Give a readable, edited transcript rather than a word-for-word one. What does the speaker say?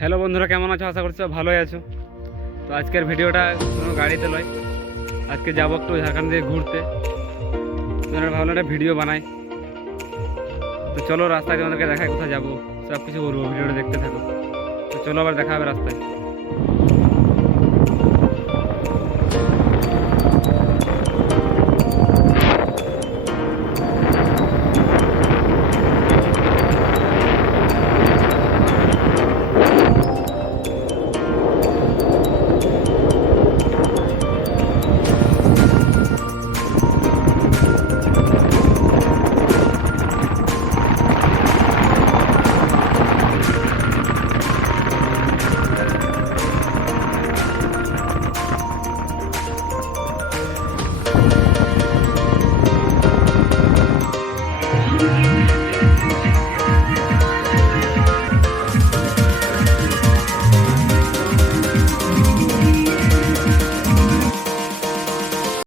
Hello বন্ধুরা, কেমন আছো? আশা করছি সব ভালোই আছো। তো আজকের ভিডিওটা কোনো গাড়িতে নয়, আজকে যাবো একটু ঝাড়খণ্ড দিয়ে ঘুরতে। ভাবলাম একটা ভিডিও বানাই। তো চলো রাস্তায় তোমাদেরকে দেখাই কোথায় যাবো, সব কিছু বলবো, ভিডিওটা দেখতে থাকো। তো চলো আবার দেখা হবে রাস্তায়।